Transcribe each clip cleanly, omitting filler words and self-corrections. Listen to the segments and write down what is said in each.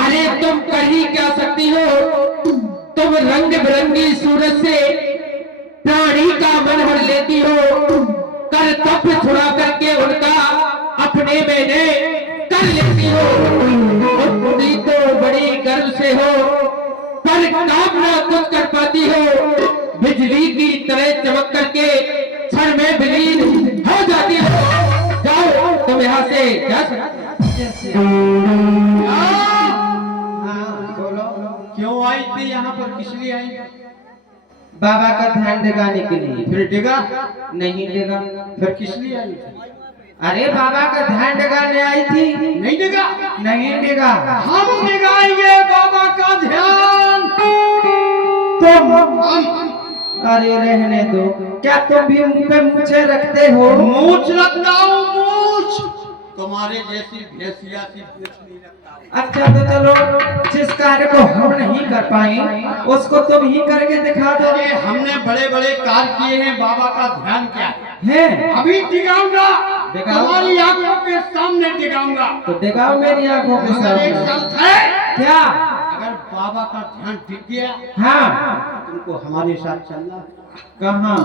अरे तुम कर ही क्या सकती हो? तुम रंग बिरंगी सूरत से प्राणी का मन भर लेती हो। कर तप छुड़ा करके उनका अपने मैंने कर लेती हो। तुम तो बड़ी गर्व से हो, पर काम ना कुछ कर पाती हो। बिजली की तरह चमक करके क्षण में विलीन हो जाती हो। जाओ तुम यहाँ से जा सकते। बोलो, क्यों आई थी यहाँ पर, किस लिए आई? बाबा का ध्यान जगाने के लिए। फिर डिगा? नहीं डिगा। फिर किस लिए आई थी? अरे बाबा का ध्यान जगाने आई थी। नहीं डिगा? नहीं डिगा। हम डिगाएंगे बाबा का ध्यान। तुम अरे रहने दो। क्या तुम भी मुंह पे मूछे रखते हो? मूछ रखता हूँ, मूछ। तुम्हारे जैसी भैंसिया सी मूछ नहीं रखता हूँ। अच्छा तो चलो, जिस कार्य को हम नहीं कर पाए उसको तुम ही करके दिखा दो। अरे हमने बड़े बड़े कार्य किए हैं, बाबा का ध्यान क्या है? अभी दिखाऊंगा, दिखाओ। तुम्हारी आंखों के सामने दिखाऊंगा। तो दिखाओ मेरी आंखों के मगर एक सामने। शर्त है, क्या? अगर बाबा का ध्यान दिख गया हाँ। तुमको हमारे साथ चलना है। कहाँ?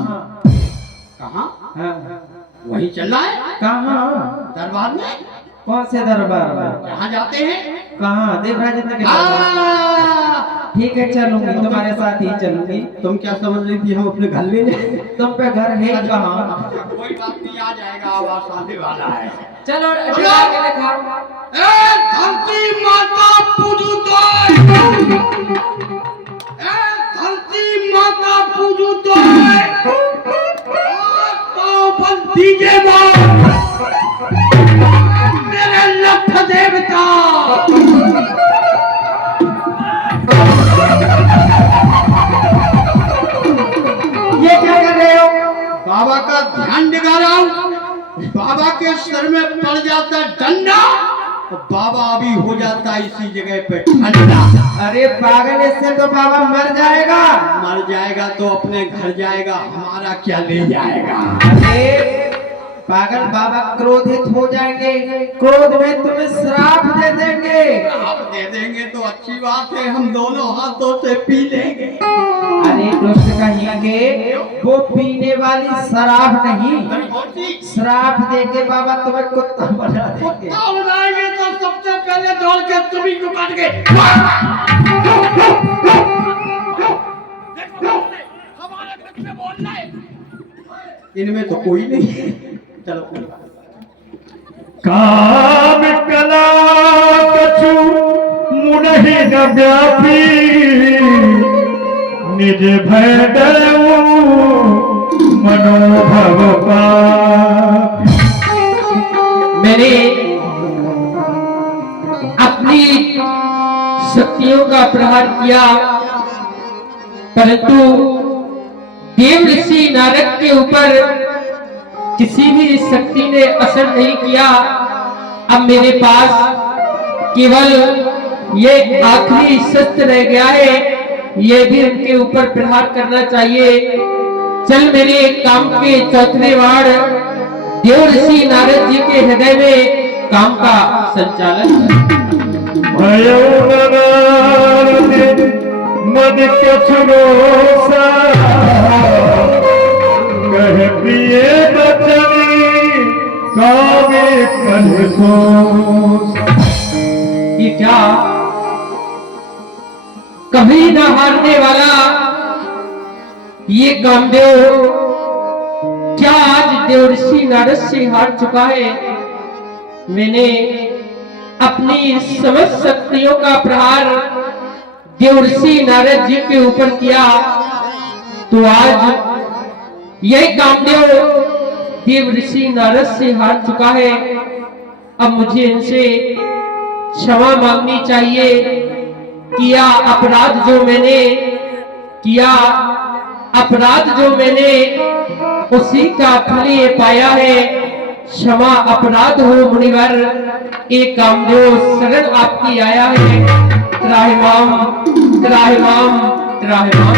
कहाँ? हाँ। वहीं चलना है, कहाँ? दरबार में। कौन से दरबार में? कहाँ जाते हैं? कहाँ? देवराज के दरबार। ठीक है चलूंगी, तुम्हारे साथ ही चलूंगी। तुम क्या समझ रही थी हम अपने घर ले लें? तुम पे घर है कहाँ? कोई बात नहीं, आ जाएगा, आवाज आने वाला है। चलो चलो। के दिखाओ। ए धरती माता पूजू तो, ए धरती माता पूजू तो, पाँव पर दीजे मेरे लख देवता। ये क्या कर रहे हो? बाबा का ध्यान दिखा रहा हूँ। बाबा के सर में पड़ जाता डंडा, तो बाबा अभी हो जाता इसी जगह पे ठंडा। अरे पागल, इससे तो बाबा मर जाएगा। मर जाएगा तो अपने घर जाएगा, हमारा क्या ले जाएगा? अरे पागल, बाबा क्रोधित हो जाएंगे। क्रोध में तुम्हें श्राप दे देंगे। आप दे देंगे तो अच्छी बात है, हम दोनों हाथों से पी लेंगे। अरे दुष्ट कहेंगे, वो पीने वाली शराब नहीं, श्राप देके बाबा तुम्हें कुत्ता बना देंगे। कुत्ता बनाएंगे तो सबसे पहले दौड़ के तुम्ही को काट के हमारे घर में बोलना है। इनमें तो कोई नहीं है। चलो काम कला कछु मुनहि न व्यापी, निज भय डरऊ मनोभव पापी। मैंने अपनी शक्तियों का प्रहार किया, परंतु देव ऋषि नारद के ऊपर किसी भी शक्ति ने असर नहीं किया। अब मेरे पास केवल ये आखिरी शस्त्र रह गया है, ये भी उनके ऊपर प्रहार करना चाहिए। चल मेरे काम के चौथे वार देव ऋषि नारद जी के हृदय में काम का संचालन। भयो नारद मद कछु रोसा, कह प्रिय बचनी कावे कल सोस। ये क्या कभी न हारने वाला ये कामदेव क्या आज देवर्षि नारद से हार चुका है? मैंने अपनी समस्त शक्तियों का प्रहार देवर्षि नारद जी के ऊपर किया, तो आज यही कामदेव देव ऋषि नारद से हार चुका है। अब मुझे इनसे क्षमा मांगनी चाहिए। किया अपराध जो मैंने किया, अपराध जो मैंने उसी का फल ये पाया है। क्षमा अपराध हो मुनिवर, एक कामदेव शरण आपकी आया है। त्राहिमाम त्राहिमाम त्राहिमाम।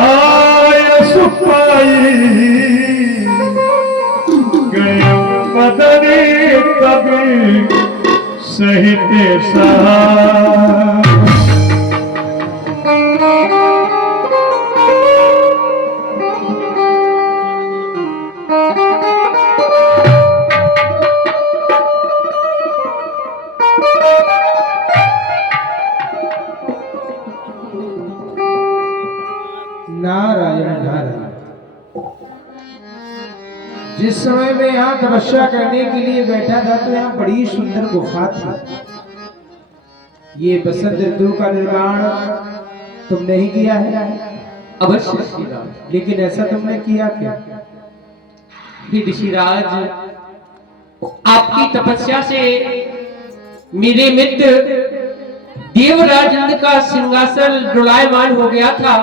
आय सुपाई मदनी कभी सहिते सहा नारायण नारायण। जिस समय मैं यहाँ तपस्या करने के लिए बैठा था तो यहाँ बड़ी सुंदर गुफा थी। ये बसंत ऋतु का निर्माण तुमने ही किया है? अवश्य ऋषिराज। लेकिन ऐसा तुमने किया क्या? हे ऋषिराज, आपकी तपस्या से मेरे मित्र देवराज इंद्र का सिंहासन डोलायमान हो गया था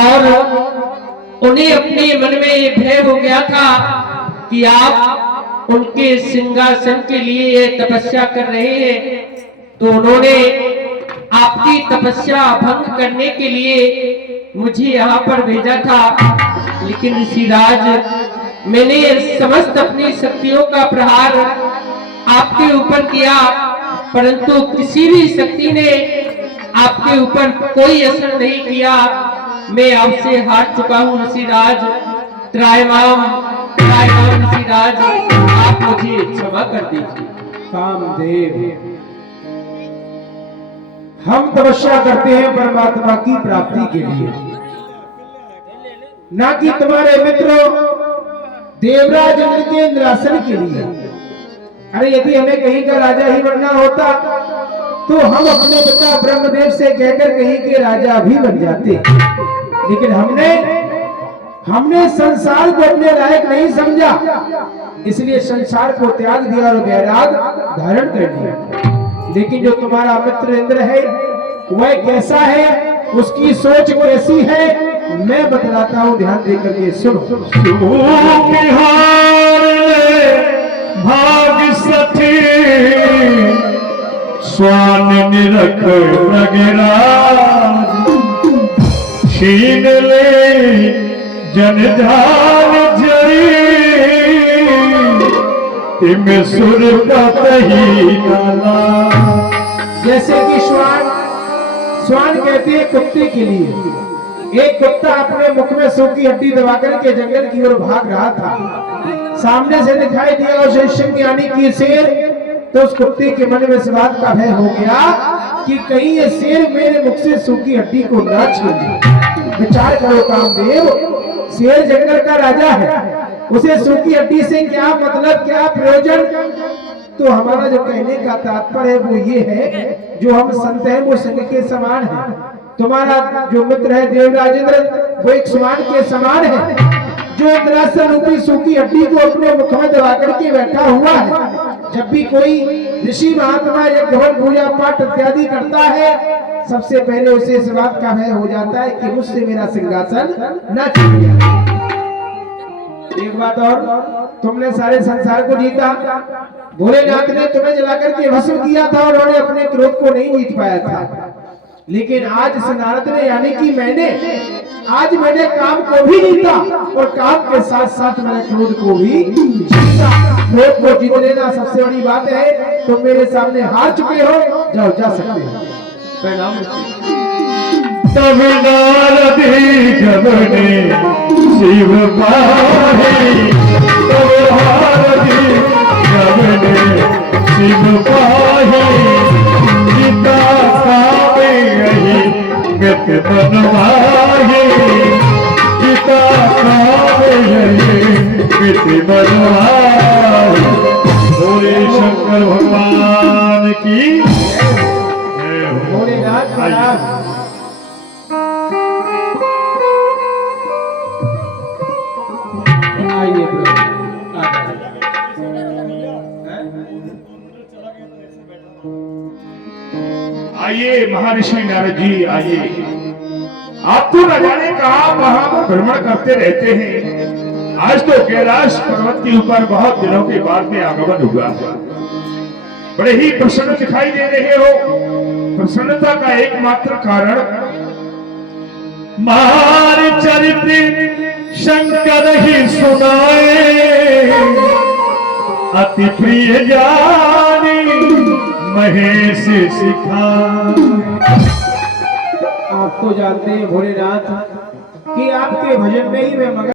और उन्हें अपने मन में ये भय हो गया था कि आप उनके सिंहासन के लिए ये तपस्या कर रहे हैं, तो उन्होंने आपकी तपस्या भंग करने के लिए मुझे यहाँ पर भेजा था। लेकिन ऋषिराज, मैंने समस्त अपनी शक्तियों का प्रहार आपके ऊपर किया, परंतु किसी भी शक्ति ने आपके ऊपर कोई असर नहीं किया। मैं आपसे हार चुका हूँ ऋषिराज। त्रायमाम ऋषिराज, आप मुझे क्षमा कर दीजिए। कामदेव, हम तपस्या करते हैं परमात्मा की प्राप्ति के लिए, ना कि तुम्हारे मित्रों देवराज इंद्र के इंद्रासन के लिए। अरे यदि हमें कहीं का राजा ही बनना होता तो हम अपने पिता ब्रह्मदेव से कहकर कहीं के राजा भी बन जाते, लेकिन हमने संसार को अपने लायक नहीं समझा, इसलिए संसार को त्याग दिया और वैराग धारण कर लिया। लेकिन जो तुम्हारा मित्र इंद्र है वह कैसा है, उसकी सोच कैसी है, मैं बतलाता हूँ, ध्यान देकर के सुनो। भाग सठी स्वान निरख नगराज, छीन ले जनधान जरी, तिम सुर का कही नाला। जैसे कि श्वान कहते हैं कुत्ते के लिए। एक कुत्ता अपने मुख में सूखी हड्डी दबाकर के जंगल की ओर भाग रहा था। सामने से दिखाई दिया उसे सिंह यानी कि शेर, तो उस कुत्ते के मन में इस बात का भय हो गया कि कहीं ये शेर मेरे मुख से सूखी हड्डी को ना छीन ले। विचार करो कामदेव, शेर जंगल का राजा है, उसे सूखी हड्डी से क्या मतलब, क्या प्रयोजन? तो हमारा जो कहने का तात्पर्य है वो ये है, जो हम संत हैं वो संग के समान है। तुम्हारा जो मित्र है देवराज इंद्र, वो एक श्वान के समान है, जो इंद्रासन रूपी सूखी हड्डी को अपने मुख में दबा करके बैठा हुआ है। जब भी कोई ऋषि महात्मा या गवन पूजा पाठ इत्यादि करता है, सबसे पहले उसे इस बात का भय हो जाता है कि मुझसे मेरा सिंहासन न छीन जाए। एक बात और, तुमने सारे संसार को जीता, भोलेनाथ ने तुम्हें जलाकर के भस्म किया था और उन्होंने अपने क्रोध को नहीं जीत पाया था। लेकिन आज नारद ने यानी कि मैंने काम को भी जीता और काम के साथ साथ मैंने क्रोध को भी जीता। क्रोध को जीत लेना सबसे बड़ी बात है। तुम मेरे सामने हार चुके हो, जाओ, जा सकते हो। प्रणाम। तब नारदी जबने शिव पाहे, तब नारदी जबने शिव पाहे, गीता कावे यही गत बनवाहे, गीता कावे यही गत बनवाहे। बोले शंकर भगवान की जय हो। भोलेनाथ महाराज, आइए आइए महर्षि नारद जी, आइए। आप तो न जाने कहां वहां भ्रमण करते रहते हैं। आज तो कैलाश पर्वत के ऊपर बहुत दिनों के बाद में आगमन हुआ। बड़े ही प्रसन्न दिखाई दे रहे हो। प्रसन्नता का एकमात्र कारण महार चरित्र शंकर ही सुनाए अति प्रिय जानी महेश सिखाए। आप तो जानते हैं भोलेनाथ कि आपके भजन में ही मैं मगन